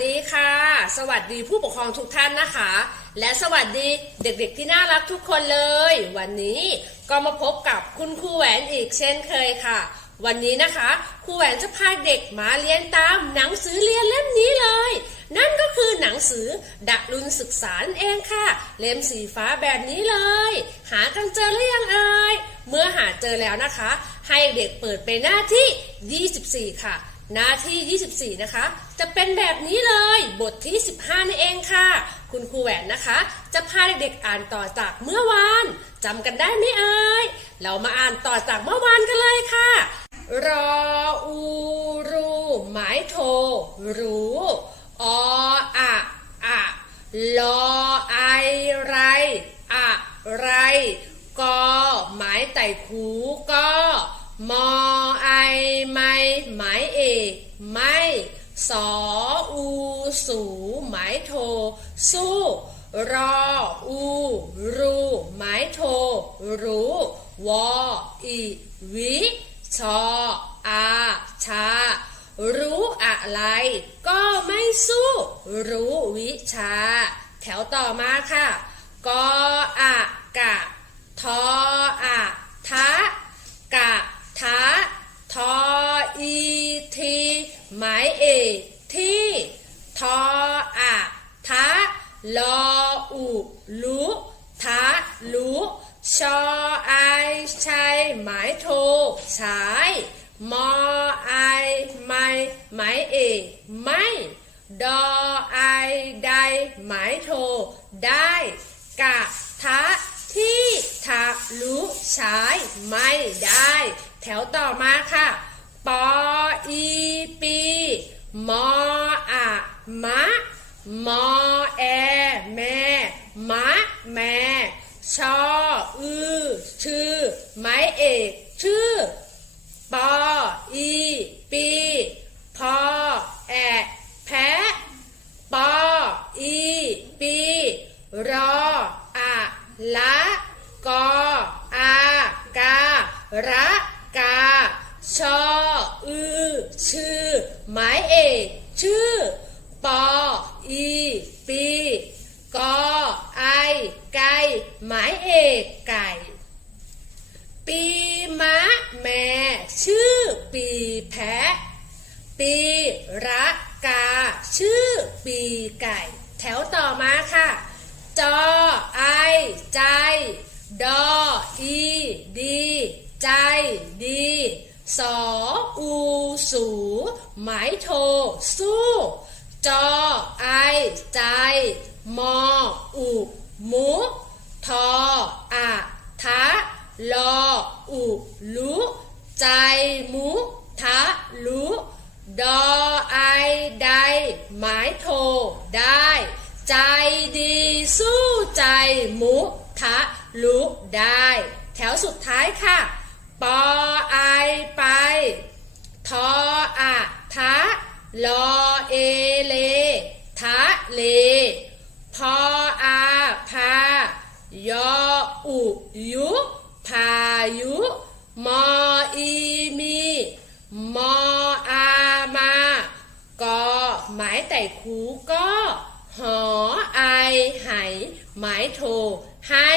สวัสดีค่ะ สวัสดีผู้ปกครองทุกท่านนะคะ และสวัสดีเด็กๆที่น่ารักทุกคนเลย วันนี้ก็มาพบกับคุณครูแหวนอีกเช่นเคยค่ะ วันนี้นะคะครูแหวนจะพาเด็กมาเรียนตามหนังสือเรียนเล่มนี้เลย นั่นก็คือหนังสือดักลุนศึกษาเองค่ะ เล่มสีฟ้าแบบนี้เลย หากันเจอหรือยังเอ่ยเมื่อหาเจอแล้วนะคะ ให้เด็กเปิดไปหน้าที่ 24 ค่ะ หน้าที่ 24 นะคะ จะเป็นแบบนี้เลย บทที่ 15นั่นเองค่ะ คุณครูแหวนนะคะ จะพาเด็กๆอ่านต่อจากเมื่อวานจำกันได้ไหมเอ่ย เรามาอ่านต่อจากเมื่อวานกันเลยค่ะ รออูรูหมายโทรู้ออะอะลอไอไร อะไร กอหมายไต่คู ไม่ สออูสูหมายโท สู้ รออูรูหมายโท รู้วออีวิชออาชา รู้อะไร ก็ไม่สู้ รู้วิชา แถวต่อมาค่ะกออะกะทออะทะกะทะทอทีหมายเอกที่ ทออะทะ ลออุลุทะลุชอไอใช้หมายโทใช้มอไอไม่หมายเอ ไม่ดอไอใดหมายโท ได้กะทะที่ทะลุใช้ไม่ได้ แถวต่อมาค่ะ ปออีปีมออะมะมอแอ มะแมชออือชื่อ ไม้เอก ชื่อปออีปีพอแอะแพะปออีปีรออะละกออาการะกาชออือชื่อหมายเอก ชื่อ ปออีปี กอไอไก่ หมายเอกไก่ ปีมะแม่ ชื่อ ปีแพะ ปีระกา ชื่อปีไก่ แถวต่อมาค่ะ จอไอใจ ดออีดี ใจดีสออูสู หมายโท สู้ จอไอใจ มออุ มุ ทออะทะลอลุ ใจมุ ทะลุ ดอไอใด หมายโทได้ ใจดีสู้ใจมุทะลุได้ แถวสุดท้ายค่ะ ปอไอไป ทออะทะลอเอเล ทะเล พออาพายออุยุพายุ มออีมี มออา มากอ หมายแต่คูก็ หอไอไหหมายโท ให้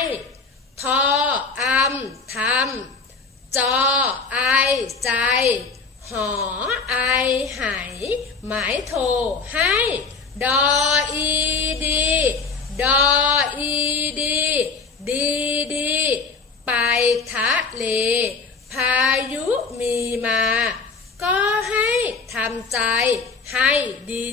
ทออำทำจอไอใจ หอไอไหหมายโท ให้ ดออีำใจให้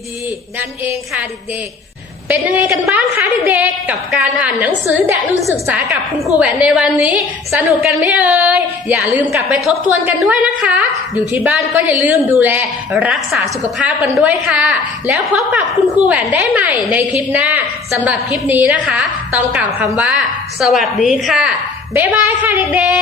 ดีๆ นั่นเองค่ะเด็กๆ เป็นยังไงกันบ้างคะเด็กๆ กับการอ่านหนังสือแดะรุ่นศึกษากับคุณครูแหวนในวันนี้ สนุกกันไหมเอ่ย อย่าลืมกลับไปทบทวนกันด้วยนะคะ อยู่ที่บ้านก็อย่าลืมดูแลรักษาสุขภาพกันด้วยค่ะ แล้วพบกับคุณครูแหวนได้ใหม่ในคลิปหน้าสำหรับคลิปนี้นะคะ ต้องกล่าวคำว่า สวัสดีค่ะบ๊ายบายค่ะเด็กๆ